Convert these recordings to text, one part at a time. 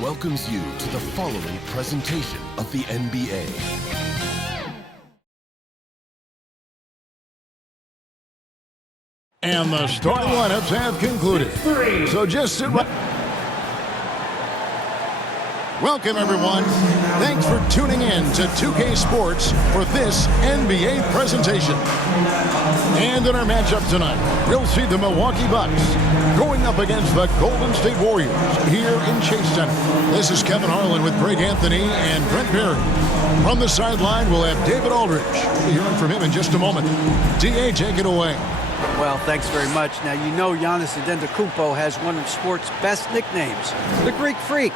welcomes you to the following presentation of the NBA. And the starting lineups have concluded. So just sit right. Welcome, everyone. Thanks for tuning in to 2K Sports for this NBA presentation. And in our matchup tonight, we'll see the Milwaukee Bucks going up against the Golden State Warriors here in Chase Center. This is Kevin Harlan with Greg Anthony and Brent Berry. From the sideline, we'll have David Aldridge. We'll be hearing from him in just a moment. DA, take it away. Well, thanks very much. Now, you know Giannis Antetokounmpo has one of sports' best nicknames, the Greek Freak.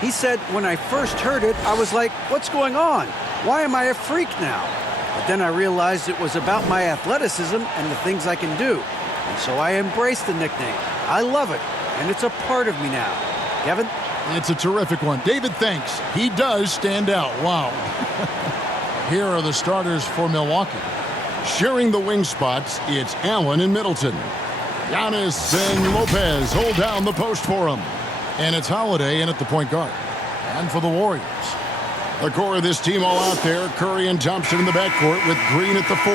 He said, when I first heard it, I was like, what's going on? Why am I a freak now? But then I realized it was about my athleticism and the things I can do. And so I embraced the nickname. I love it, and it's a part of me now. Kevin? It's a terrific one. David, thanks. He does stand out. Wow. Here are the starters for Milwaukee. Sharing the wing spots, it's Allen and Middleton. Giannis and Lopez hold down the post for him. And it's Holiday in at the point guard. And for the Warriors, the core of this team all out there, Curry and Thompson in the backcourt with Green at the 4.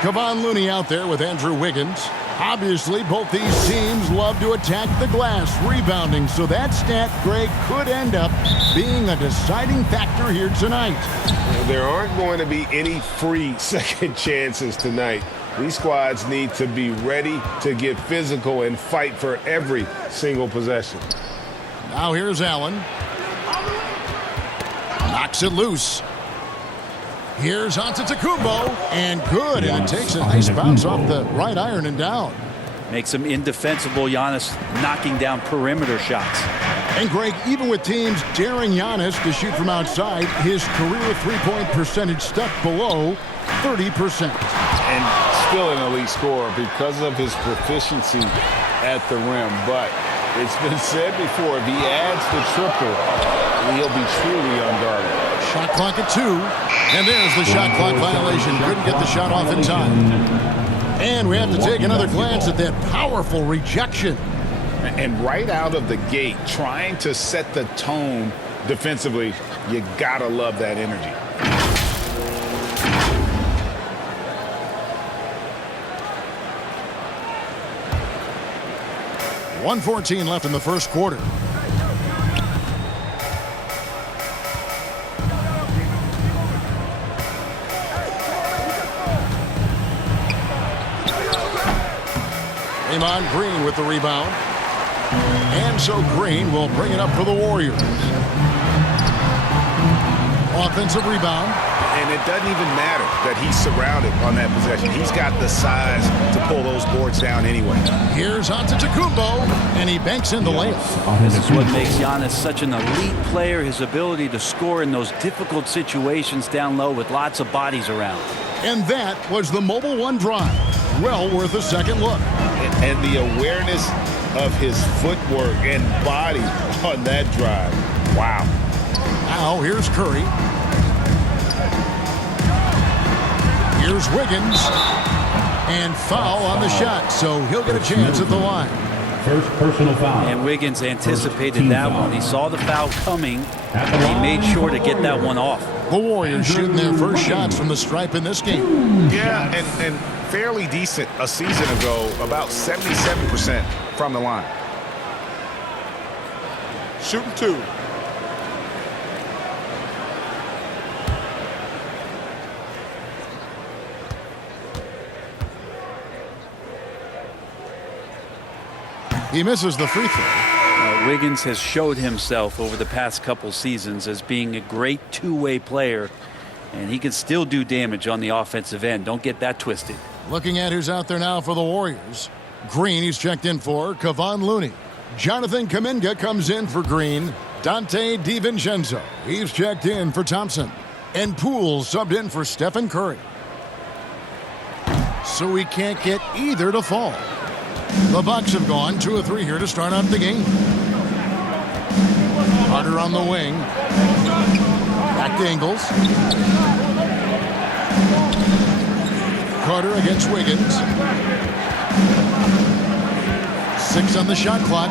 Kevon Looney out there with Andrew Wiggins. Obviously, both these teams love to attack the glass, rebounding, so that stat, Greg, could end up being a deciding factor here tonight. There aren't going to be any free second chances tonight. These squads need to be ready to get physical and fight for every single possession. Now here's Allen. Knocks it loose. Here's Antetokounmpo, and good, and it takes a nice bounce off the right iron and down. Makes him indefensible, Giannis knocking down perimeter shots. And Greg, even with teams daring Giannis to shoot from outside, his career three-point percentage stuck below 30%. And still an elite scorer because of his proficiency at the rim. But it's been said before, if he adds the triple, he'll be truly unguarded. Shot clock at 2, and there's the shot clock violation. Couldn't get the shot off in time. And we have to take another glance at that powerful rejection. And right out of the gate, trying to set the tone defensively, you gotta love that energy. .114 left in the first quarter. Draymond Green with the rebound. And so Green will bring it up for the Warriors. Offensive rebound. And it doesn't even matter that he's surrounded on that possession. He's got the size to pull those boards down anyway. Here's Antetokounmpo, and he banks in the layup. This is what makes Giannis such an elite player, his ability to score in those difficult situations down low with lots of bodies around. And that was the Mobile One drive. Well worth a second look. And the awareness of his footwork and body on that drive. Wow. Now here's Curry. Here's Wiggins. And foul on the shot, so he'll get a chance at the line. First personal foul. And Wiggins anticipated that one. He saw the foul coming, and he made sure to get that one off. The Warriors shooting their first shots from the stripe in this game. Yeah, and fairly decent a season ago, about 77% from the line. Shooting 2. He misses the free throw. Wiggins has showed himself over the past couple seasons as being a great two-way player, and he can still do damage on the offensive end. Don't get that twisted. Looking at who's out there now for the Warriors. Green, he's checked in for Kevon Looney. Jonathan Kuminga comes in for Green. Dante DiVincenzo, he's checked in for Thompson. And Poole subbed in for Stephen Curry. So we can't get either to fall. The Bucks have gone 2 of 3 here to start out the game. Carter on the wing. Back to Ingles. Carter against Wiggins. 6 on the shot clock.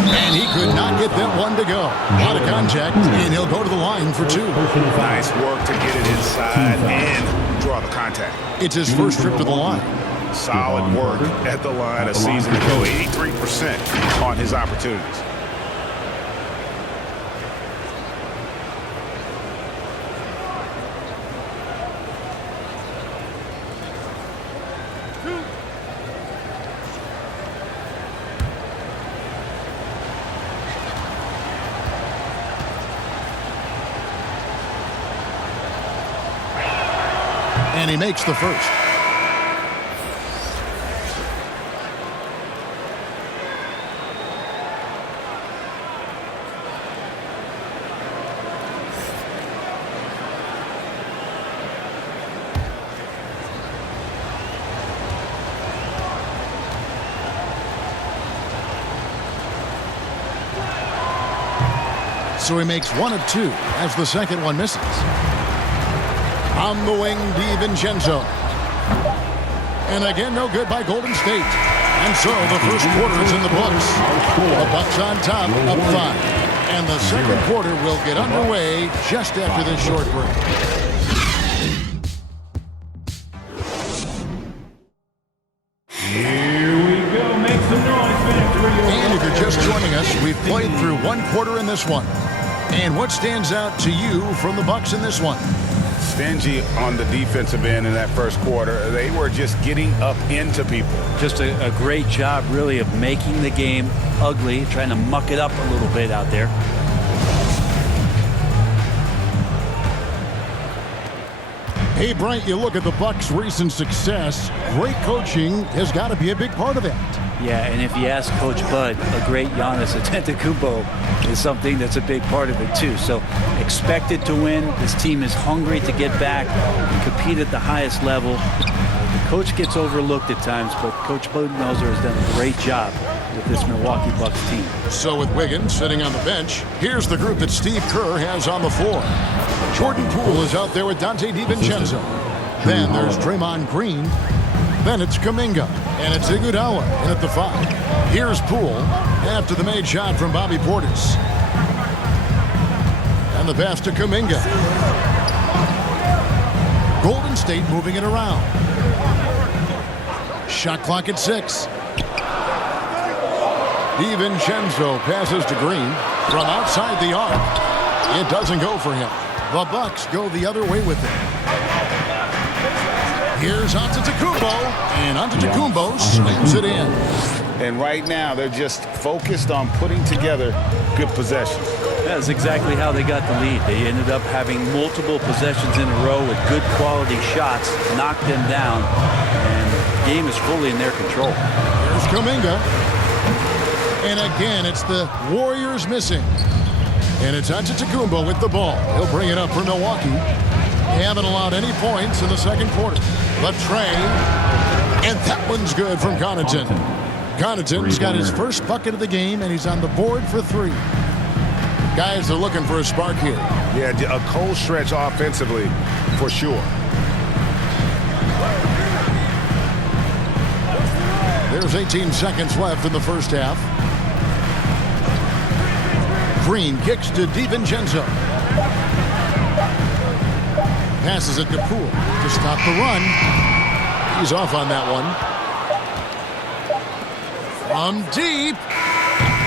And he could not get that one to go. A lot of contact, and he'll go to the line for 2. Nice work to get it inside and draw the contact. It's his first trip to the line. Solid work at the line a season ago. 83% on his opportunities. And he makes the first. So he makes 1 of 2 as the second one misses. On the wing, DiVincenzo. And again, no good by Golden State. And so the first quarter is in the books. The Bucks on top, up 5. And the second quarter will get underway just after this short break. Here we go. Make some noise, fans. And if you're just joining us, we've played through 1 quarter in this one. And what stands out to you from the Bucks in this one? Stingy on the defensive end in that first quarter. They were just getting up into people. Just a great job, really, of making the game ugly, trying to muck it up a little bit out there. Hey, Bryant, you look at the Bucks' recent success. Great coaching has got to be a big part of that. Yeah, and if you ask Coach Bud, a great Giannis Antetokounmpo is something that's a big part of it too. So expected to win. This team is hungry to get back and compete at the highest level. The coach gets overlooked at times, but Coach Budenholzer has done a great job with this Milwaukee Bucks team. So with Wiggins sitting on the bench, here's the group that Steve Kerr has on the floor. Jordan Poole is out there with Dante DiVincenzo. Then there's Draymond Green. Then it's Kuminga, and it's Iguodala in at the 5. Here's Poole after the made shot from Bobby Portis. And the pass to Kuminga. Golden State moving it around. Shot clock at 6. DiVincenzo passes to Green from outside the arc. It doesn't go for him. The Bucks go the other way with it. Here's Antetokounmpo, and Antetokounmpo slams it in. And right now, they're just focused on putting together good possessions. That's exactly how they got the lead. They ended up having multiple possessions in a row with good quality shots, knocked them down, and the game is fully in their control. Here's Kuminga. And again, it's the Warriors missing. And it's Antetokounmpo with the ball. He'll bring it up for Milwaukee. They haven't allowed any points in the second quarter. The tray. And that one's good from Connaughton. Connaughton's got his first bucket of the game, and he's on the board for 3. Guys are looking for a spark here. Yeah, a cold stretch offensively for sure. There's 18 seconds left in the first half. Green kicks to DiVincenzo. Passes it to Poole to stop the run. He's off on that one. From deep.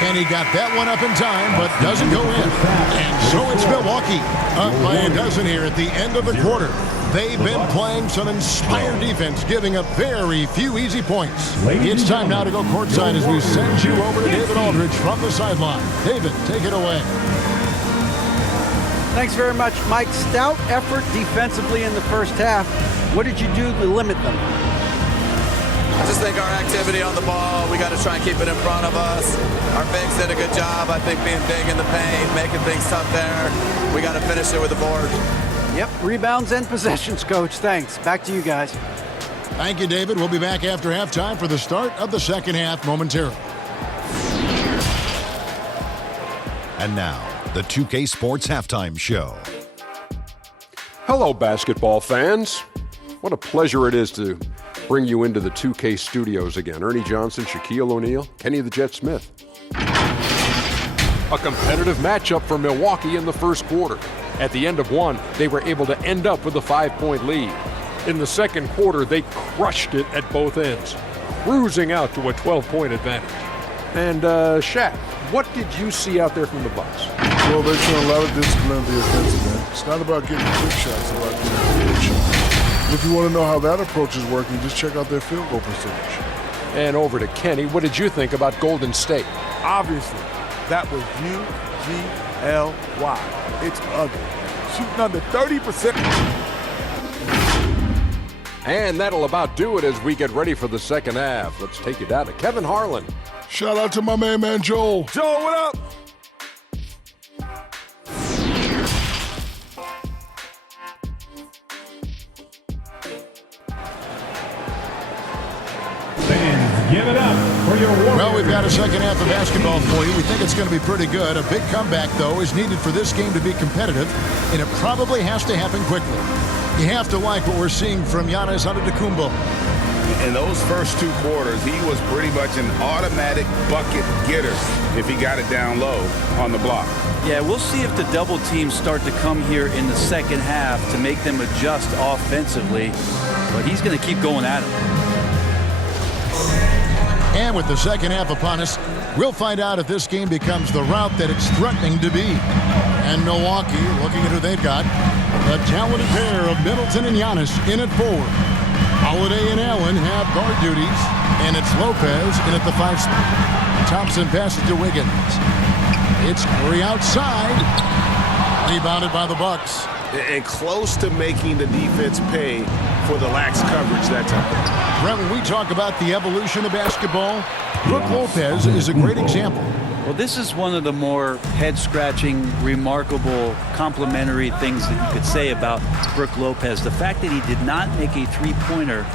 And he got that one up in time, but doesn't go in. And so it's Milwaukee up by a dozen here at the end of the quarter. They've been playing some inspired defense, giving up very few easy points. It's time now to go courtside as we send you over to David Aldridge from the sideline. David, take it away. Thanks very much, Mike. Stout effort defensively in the first half. What did you do to limit them? I just think our activity on the ball, we got to try and keep it in front of us. Our bigs did a good job, I think, being big in the paint, making things tough there. We got to finish it with the board. Yep, rebounds and possessions, Coach. Thanks. Back to you guys. Thank you, David. We'll be back after halftime for the start of the second half momentarily. And now, the 2K Sports Halftime Show. Hello, basketball fans. What a pleasure it is to bring you into the 2K studios again. Ernie Johnson, Shaquille O'Neal, Kenny the Jet Smith. A competitive matchup for Milwaukee in the first quarter. At the end of one, they were able to end up with a 5-point lead. In the second quarter, they crushed it at both ends, cruising out to a 12-point advantage. And Shaq, what did you see out there from the Bucks? Well, they're showing a lot of discipline on the offensive end. It's not about getting quick shots, it's about getting quick shots. If you want to know how that approach is working, just check out their field goal percentage. And over to Kenny, what did you think about Golden State? Obviously, that was U-G-L-Y. It's ugly. Shooting under 30%. And that'll about do it as we get ready for the second half. Let's take you down to Kevin Harlan. Shout out to my man Joel. Joel, what up? Give it up for your Warriors. Well, we've got a second half of basketball for you. We think it's going to be pretty good. A big comeback, though, is needed for this game to be competitive, and it probably has to happen quickly. You have to like what we're seeing from Giannis Antetokounmpo. In those first two quarters, he was pretty much an automatic bucket getter if he got it down low on the block. Yeah, we'll see if the double teams start to come here in the second half to make them adjust offensively, but he's going to keep going at him. And with the second half upon us, we'll find out if this game becomes the route that it's threatening to be. And Milwaukee, looking at who they've got, a talented pair of Middleton and Giannis in at forward. Holiday and Allen have guard duties, and it's Lopez in at the 5 spot. Thompson passes to Wiggins. It's Curry outside. Rebounded by the Bucks. And close to making the defense pay for the lax coverage that time. Brent, when we talk about the evolution of basketball, Brook Lopez is a great example. Well, this is one of the more head-scratching, remarkable, complimentary things that you could say about Brook Lopez. The fact that he did not make a three-pointer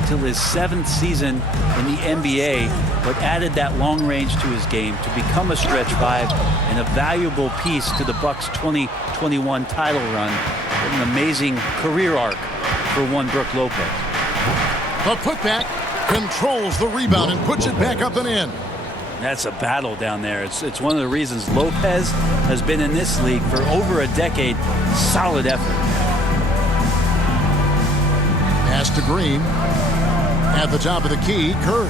until his 7th season in the NBA, but added that long range to his game to become a stretch 5 and a valuable piece to the Bucks' 2021 title run. An amazing career arc for one Brook Lopez. A putback, controls the rebound and puts it back up and in. That's a battle down there. It's one of the reasons Lopez has been in this league for over a decade. Solid effort. Pass to Green. At the top of the key, Curry.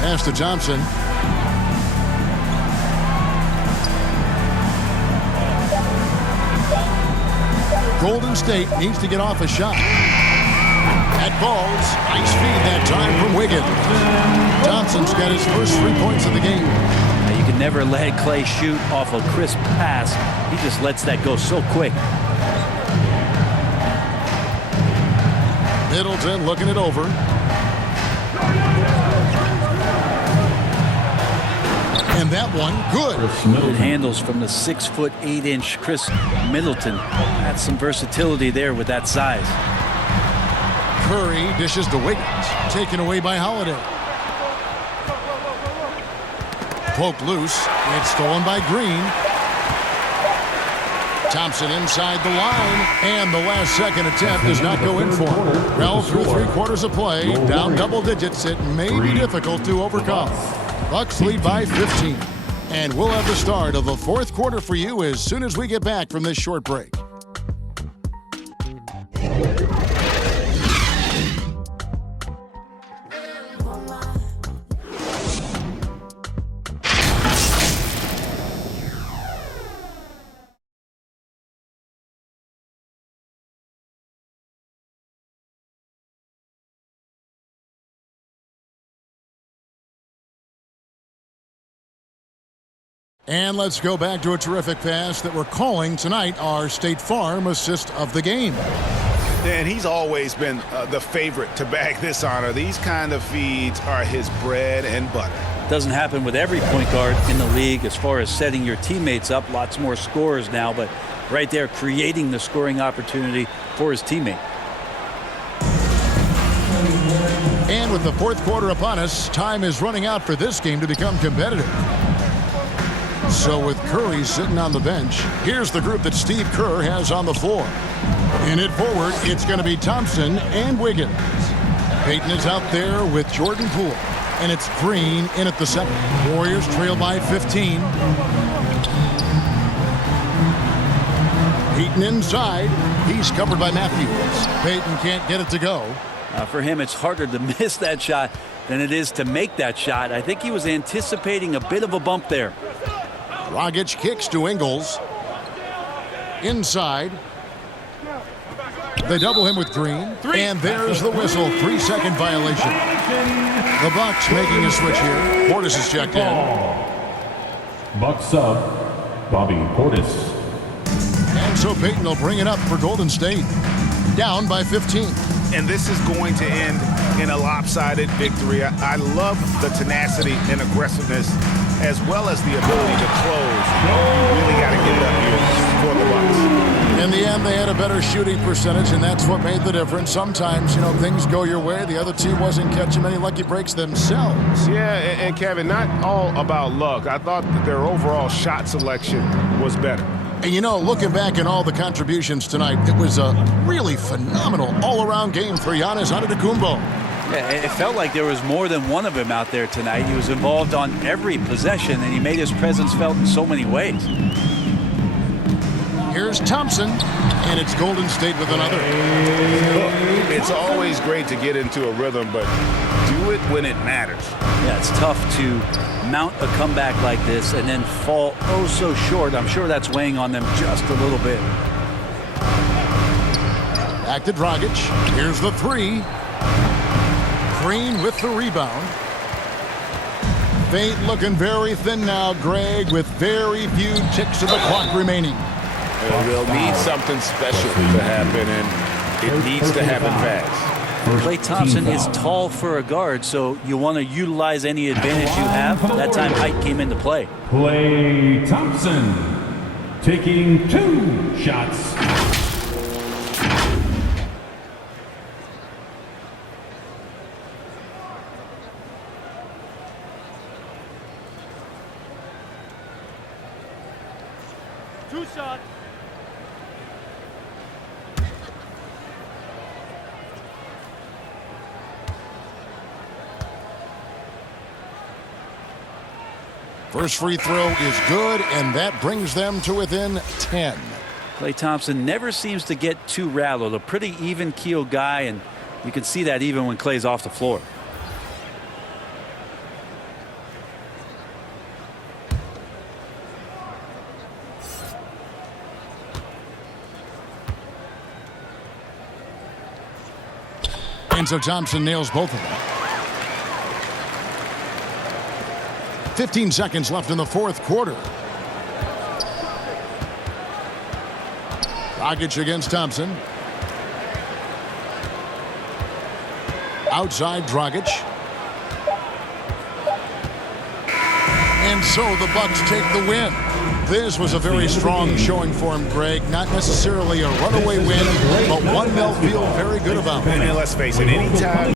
Pass to Thompson. Golden State needs to get off a shot. That falls. Nice feed that time from Wiggins. Thompson's got his first 3 points of the game. Now you can never let Clay shoot off a crisp pass. He just lets that go so quick. Middleton looking it over. And that one, good. Good handles from the 6'8" Chris Middleton. That's some versatility there with that size. Curry dishes to Wiggins. Taken away by Holiday. Poked loose. It's stolen by Green. Thompson inside the line. And the last second attempt does not go in for him. Well, through 3 quarters of play, down double digits, it may be difficult to overcome. Bucks lead by 15. And we'll have the start of the 4th quarter for you as soon as we get back from this short break. And let's go back to a terrific pass that we're calling tonight our State Farm assist of the game. And he's always been the favorite to bag this honor. These kind of feeds are his bread and butter. Doesn't happen with every point guard in the league as far as setting your teammates up. Lots more scorers now, but right there creating the scoring opportunity for his teammate. And with the 4th quarter upon us, time is running out for this game to become competitive. So with Curry sitting on the bench, here's the group that Steve Kerr has on the floor. In it forward, it's going to be Thompson and Wiggins. Payton is out there with Jordan Poole. And it's Green in at the second. Warriors trail by 15. Peyton inside. He's covered by Matthews. Peyton can't get it to go. For him, it's harder to miss that shot than it is to make that shot. I think he was anticipating a bit of a bump there. Dragic kicks to Ingles. Inside. They double him with Green. And there's the whistle. 3-second violation. The Bucks making a switch here. Portis is checked in. Bucks sub, Bobby Portis. And so Peyton will bring it up for Golden State. Down by 15. And this is going to end in a lopsided victory. I love the tenacity and aggressiveness as well as the ability to close. You really got to get it up here for the Bucks. In the end, they had a better shooting percentage, and that's what made the difference. Sometimes, things go your way. The other team wasn't catching many lucky breaks themselves. Yeah, and Kevin, not all about luck. I thought that their overall shot selection was better. And looking back at all the contributions tonight, it was a really phenomenal all-around game for Giannis Antetokounmpo. Yeah, it felt like there was more than one of him out there tonight. He was involved on every possession, and he made his presence felt in so many ways. Here's Thompson, and it's Golden State with another. It's always great to get into a rhythm, but do it when it matters. Yeah, it's tough to mount a comeback like this and then fall oh so short. I'm sure that's weighing on them just a little bit. Back to Dragic. Here's the three. Green with the rebound. Fate looking very thin now, Greg, with very few ticks of the clock remaining. They'll need something special to happen, and it needs to happen fast. Klay Thompson is tall for a guard, so you want to utilize any advantage you have. That time height came into play. Klay Thompson taking 2 shots. First free throw is good, and that brings them to within 10. Klay Thompson never seems to get too rattled. A pretty even-keeled guy, and you can see that even when Klay's off the floor. And so Thompson nails both of them. 15 seconds left in the fourth quarter. Dragic against Thompson. Outside Dragic. And so the Bucks take the win. This was a very strong showing for him, Greg. Not necessarily a runaway win, but one they'll feel very good about. And let's face it, anytime